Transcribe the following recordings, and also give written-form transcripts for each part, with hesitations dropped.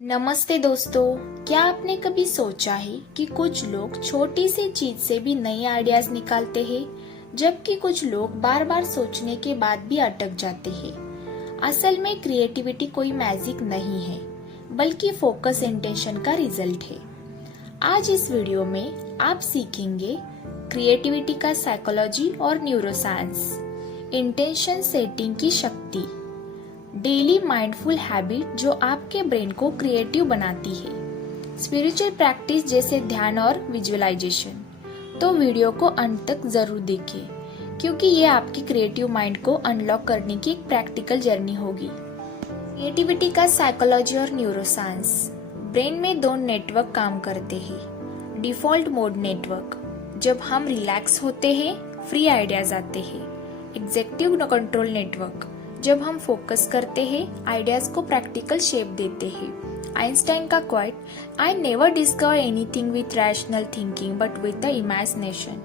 नमस्ते दोस्तों। क्या आपने कभी सोचा है कि कुछ लोग छोटी सी चीज से भी नए आइडियाज निकालते हैं, जबकि कुछ लोग बार बार सोचने के बाद भी अटक जाते हैं। असल में क्रिएटिविटी कोई मैजिक नहीं है, बल्कि फोकस इंटेंशन का रिजल्ट है। आज इस वीडियो में आप सीखेंगे क्रिएटिविटी का साइकोलॉजी और न्यूरोसाइंस, इंटेंशन सेटिंग की शक्ति, डेली माइंडफुल हैबिट जो आपके ब्रेन को क्रिएटिव बनाती है, स्पिरिचुअल प्रैक्टिस जैसे ध्यान और विजुअलाइजेशन। तो वीडियो को अंत तक जरूर देखिए, क्योंकि ये आपकी क्रिएटिव माइंड को अनलॉक करने की एक प्रैक्टिकल जर्नी होगी। क्रिएटिविटी का साइकोलॉजी और न्यूरोसाइंस। ब्रेन में दो नेटवर्क काम करते हैं। डिफॉल्ट मोड नेटवर्क, जब हम रिलैक्स होते हैं फ्री आइडियाज आते हैं। एग्जीक्यूटिव कंट्रोल नेटवर्क, जब हम फोकस करते हैं आइडियाज को प्रैक्टिकल शेप देते हैं। आइंस्टाइन का quite, I never discover anything with rational thinking but with the imagination.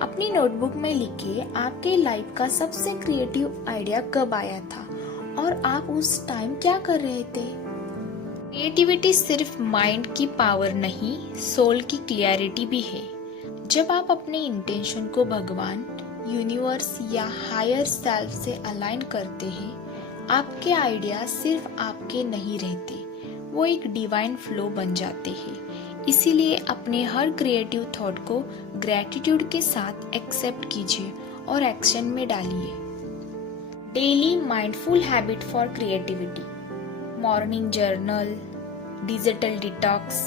अपनी नोटबुक में लिखिए आपके लाइफ का सबसे क्रिएटिव आइडिया कब आया था और आप उस टाइम क्या कर रहे थे। क्रिएटिविटी सिर्फ माइंड की पावर नहीं, सोल की क्लियरिटी भी है। जब आप अपने इंटेंशन को भगवान, यूनिवर्स या हायर सेल्फ से अलाइन करते हैं, आपके आइडिया सिर्फ आपके नहीं रहते, वो एक डिवाइन फ्लो बन जाते हैं। इसीलिए अपने हर क्रिएटिव थॉट को ग्रैटिट्यूड के साथ एक्सेप्ट कीजिए और एक्शन में डालिए। Daily mindful habit for creativity. Morning journal, digital detox,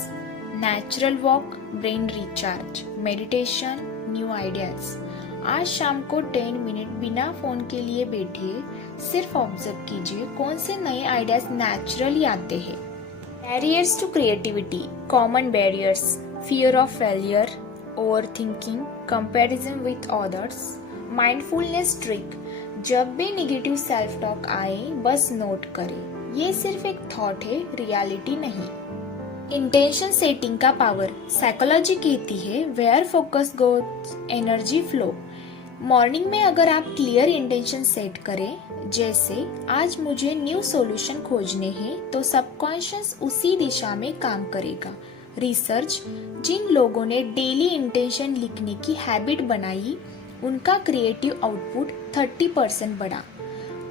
natural walk, brain recharge, meditation, new ideas. आज शाम को 10 मिनट बिना फोन के लिए बैठिए, सिर्फ ऑब्जर्व कीजिए कौन से नए आइडियाज नेचुरली आते हैं। Barriers to creativity. Common barriers, fear of failure, over thinking, comparison with others. Mindfulness trick, जब भी नेगेटिव सेल्फ टॉक आए बस नोट करें, ये सिर्फ एक थॉट है, रियलिटी नहीं। इंटेंशन सेटिंग का पावर। साइकोलॉजी कहती है where focus goes energy flow. Morning में अगर आप क्लियर इंटेंशन सेट करें, जैसे आज मुझे न्यू सॉल्यूशन खोजने हैं, तो सबकॉन्शियस उसी दिशा में काम करेगा। रिसर्च, जिन लोगों ने डेली इंटेंशन लिखने की हैबिट बनाई, उनका क्रिएटिव आउटपुट 30% बढ़ा।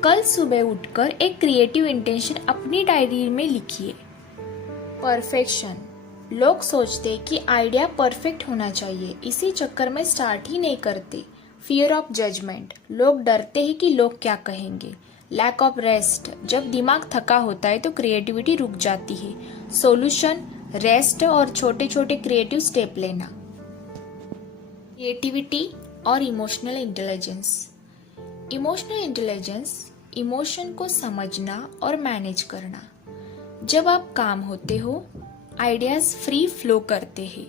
कल सुबह उठकर एक क्रिएटिव इंटेंशन अपनी डायरी में लिखिए। परफेक्शन। लोग सोचते कि आइडिया परफेक्ट होना चाहिए, इसी चक्कर में स्टार्ट ही नहीं करते। फियर ऑफ जजमेंट, लोग डरते हैं कि लोग क्या कहेंगे। लैक ऑफ रेस्ट, जब दिमाग थका होता है तो क्रिएटिविटी रुक जाती है। सॉल्यूशन, रेस्ट और छोटे छोटे क्रिएटिव स्टेप लेना। क्रिएटिविटी और emotional intelligence. Emotional intelligence, emotion को समझना और मैनेज करना। जब आप काम होते हो, आइडियाज फ्री फ्लो करते हैं।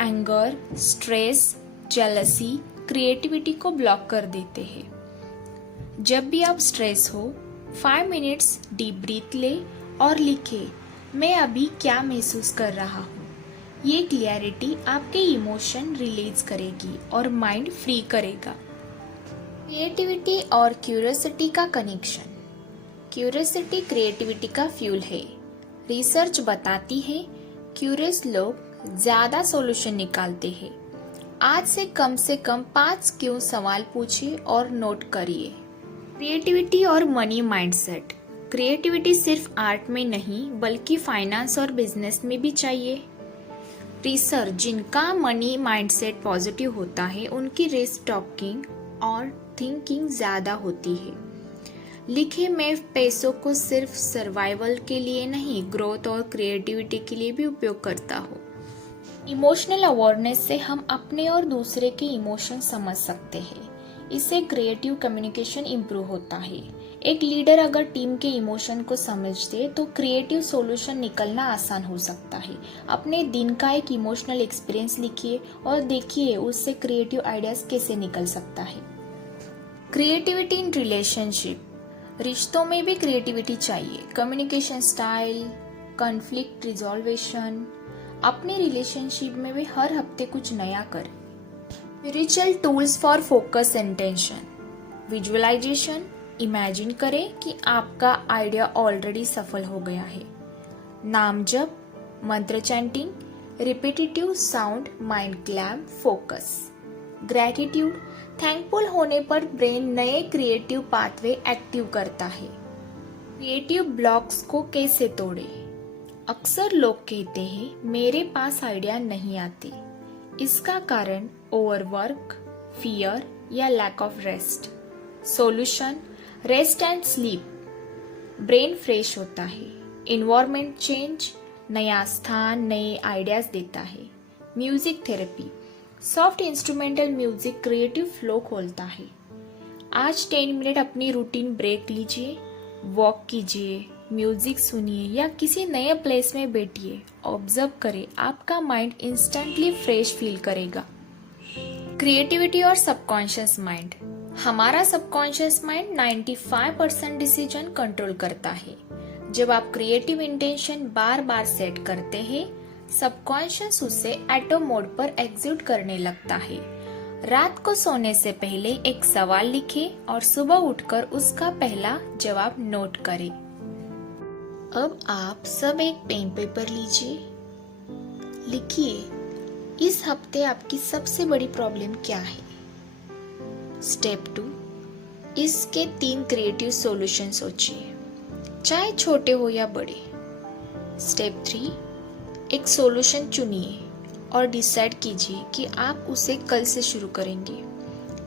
एंगर, स्ट्रेस, जेलसी क्रिएटिविटी को ब्लॉक कर देते हैं। जब भी आप स्ट्रेस हो, 5 मिनट्स डीप ब्रीथ ले और लिखे मैं अभी क्या महसूस कर रहा हूँ। ये क्लियरिटी आपके इमोशन रिलीज करेगी और माइंड फ्री करेगा। क्रिएटिविटी और क्यूरियोसिटी का कनेक्शन। क्यूरियोसिटी क्रिएटिविटी का फ्यूल है। रिसर्च बताती है क्यूरियस लोग ज्यादा सॉल्यूशन निकालते हैं। आज से कम 5 क्यों सवाल पूछिए और नोट करिए। क्रिएटिविटी और मनी माइंडसेट। क्रिएटिविटी सिर्फ आर्ट में नहीं, बल्कि फाइनेंस और बिजनेस में भी चाहिए। रिसर्च, जिनका मनी माइंडसेट पॉजिटिव होता है, उनकी रिस्क टॉकिंग और थिंकिंग ज्यादा होती है। लिखे मैं पैसों को सिर्फ सर्वाइवल के लिए नहीं, ग्रोथ और क्रिएटिविटी के लिए भी उपयोग करता हूँ। इमोशनल अवेयरनेस से हम अपने और दूसरे के इमोशन समझ सकते हैं। इससे क्रिएटिव कम्युनिकेशन इम्प्रूव होता है। एक लीडर अगर टीम के इमोशन को समझते तो क्रिएटिव सॉल्यूशन निकलना आसान हो सकता है। अपने दिन का एक इमोशनल एक्सपीरियंस लिखिए और देखिए उससे क्रिएटिव आइडियाज कैसे निकल सकता है। Creativity in relationship. रिश्तों में भी क्रिएटिविटी चाहिए। Communication style, conflict resolution. अपने रिलेशनशिप में भी हर हफ्ते कुछ नया करें। Spiritual tools for focus intention. Visualisation, imagine करें कि आपका आइडिया ऑलरेडी सफल हो गया है। नाम जप, मंत्र chanting, repetitive sound, mind clamp, focus. Gratitude, thankful होने पर ब्रेन नए क्रिएटिव पाथवे एक्टिव करता है। क्रिएटिव ब्लॉक्स को कैसे तोड़े? अक्सर लोग कहते हैं मेरे पास आइडिया नहीं आते। इसका कारण ओवरवर्क, फियर या lack of rest. Solution, rest and sleep. Brain fresh होता है। इन्वायरमेंट चेंज, नया स्थान नए आइडियाज देता है। Music therapy, soft instrumental music creative flow खोलता है। आज 10 मिनट अपनी रूटीन ब्रेक लीजिए, वॉक कीजिए, म्यूजिक सुनिए या किसी नए प्लेस में बैठिए। ऑब्जर्व करें, आपका माइंड इंस्टेंटली फ्रेश फील करेगा। क्रिएटिविटी और सबकॉन्शियस माइंड। हमारा सबकॉन्शियस माइंड 95% डिसीजन कंट्रोल करता है। जब आप क्रिएटिव इंटेंशन बार बार सेट करते हैं, सबकॉन्शियस उसे ऑटो मोड पर एग्जीक्यूट करने लगता है। रात को सोने से पहले एक सवाल लिखें और सुबह उठकर उसका पहला जवाब नोट करें। अब आप सब एक पेन पेपर लीजिए, लिखिए इस हफ्ते आपकी सबसे बड़ी प्रॉब्लम क्या है। स्टेप 2, इसके 3 क्रिएटिव सॉल्यूशन सोचिए, चाहे छोटे हो या बड़े। स्टेप 3, एक सॉल्यूशन चुनिए और डिसाइड कीजिए कि आप उसे कल से शुरू करेंगे।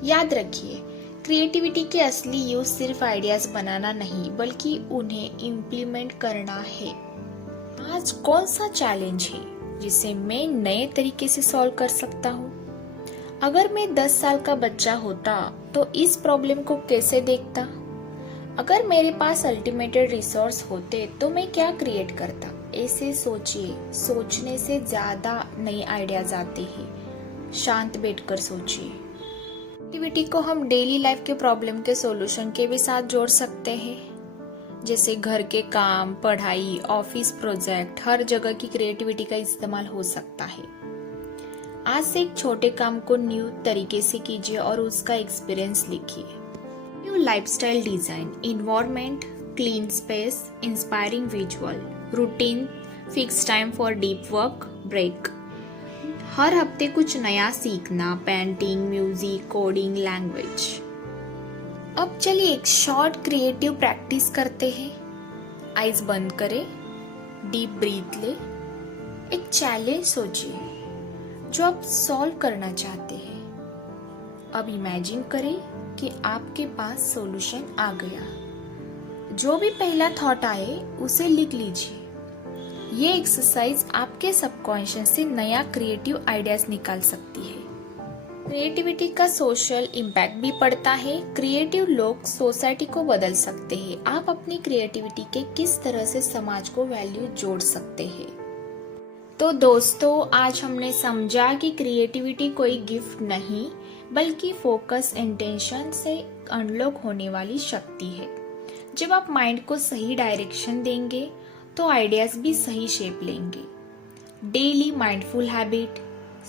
याद रखिए, क्रिएटिविटी के असली यूज सिर्फ आइडियाज बनाना नहीं बल्कि उन्हें इम्प्लीमेंट करना है। आज कौन सा चैलेंज है जिसे मैं नए तरीके से सॉल्व कर सकता हूँ? अगर मैं 10 साल का बच्चा होता तो इस प्रॉब्लम को कैसे देखता? अगर मेरे पास अल्टीमेटेड रिसोर्स होते तो मैं क्या क्रिएट करता? ऐसे सोचिए, सोचने से ज्यादा नए आइडियाज आते हैं। शांत बैठकर सोचिए। क्रिएटिविटी को हम डेली लाइफ के प्रॉब्लम के सॉल्यूशन के भी साथ जोड़ सकते हैं, जैसे घर के काम, पढ़ाई, ऑफिस प्रोजेक्ट, हर जगह की क्रिएटिविटी का इस्तेमाल हो सकता है। आज से एक छोटे काम को न्यू तरीके से कीजिए और उसका एक्सपीरियंस लिखिए। New lifestyle design, environment, clean space, inspiring visual, routine, fix time for deep work, break. हर हफ्ते कुछ नया सीखना, पेंटिंग, म्यूजिक, कोडिंग, लैंग्वेज। अब चलिए एक शॉर्ट क्रिएटिव प्रैक्टिस करते हैं। आइज बंद करें, डीप ब्रीथ ले। एक चैलेंज सोचिए जो आप सॉल्व करना चाहते हैं। अब इमेजिन करें कि आपके पास सॉल्यूशन आ गया। जो भी पहला थॉट आए उसे लिख लीजिए। ये एक्सरसाइज आपके सबकॉन्शियस से नया क्रिएटिव आइडियाज निकाल सकती है। क्रिएटिविटी का सोशल इम्पैक्ट भी पड़ता है। क्रिएटिव लोग सोसाइटी को बदल सकते हैं। आप अपनी क्रिएटिविटी के किस तरह से समाज को वैल्यू जोड़ सकते हैं? तो दोस्तों, आज हमने समझा कि क्रिएटिविटी कोई गिफ्ट नहीं बल्कि फोकस, इंटेंशन से अनलॉक होने वाली शक्ति है। जब आप माइंड को सही डायरेक्शन देंगे तो आइडियाज भी सही शेप लेंगे। Daily mindful habit,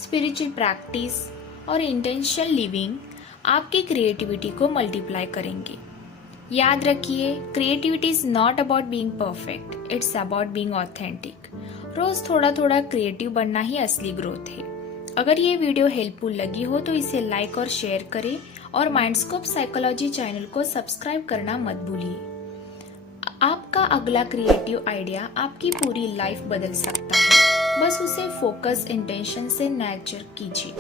spiritual practice और इंटेंशनल लिविंग आपकी क्रिएटिविटी को मल्टीप्लाई करेंगे। याद रखिए, creativity is not about being perfect, it's about being authentic. रोज थोड़ा थोड़ा क्रिएटिव बनना ही असली ग्रोथ है। अगर ये वीडियो हेल्पफुल लगी हो तो इसे लाइक और शेयर करें और माइंडस्कोप साइकोलॉजी चैनल को सब्सक्राइब करना मत भूलिए। आपका अगला क्रिएटिव आइडिया आपकी पूरी लाइफ बदल सकता है। बस उसे फोकस, इंटेंशन से नर्चर कीजिए।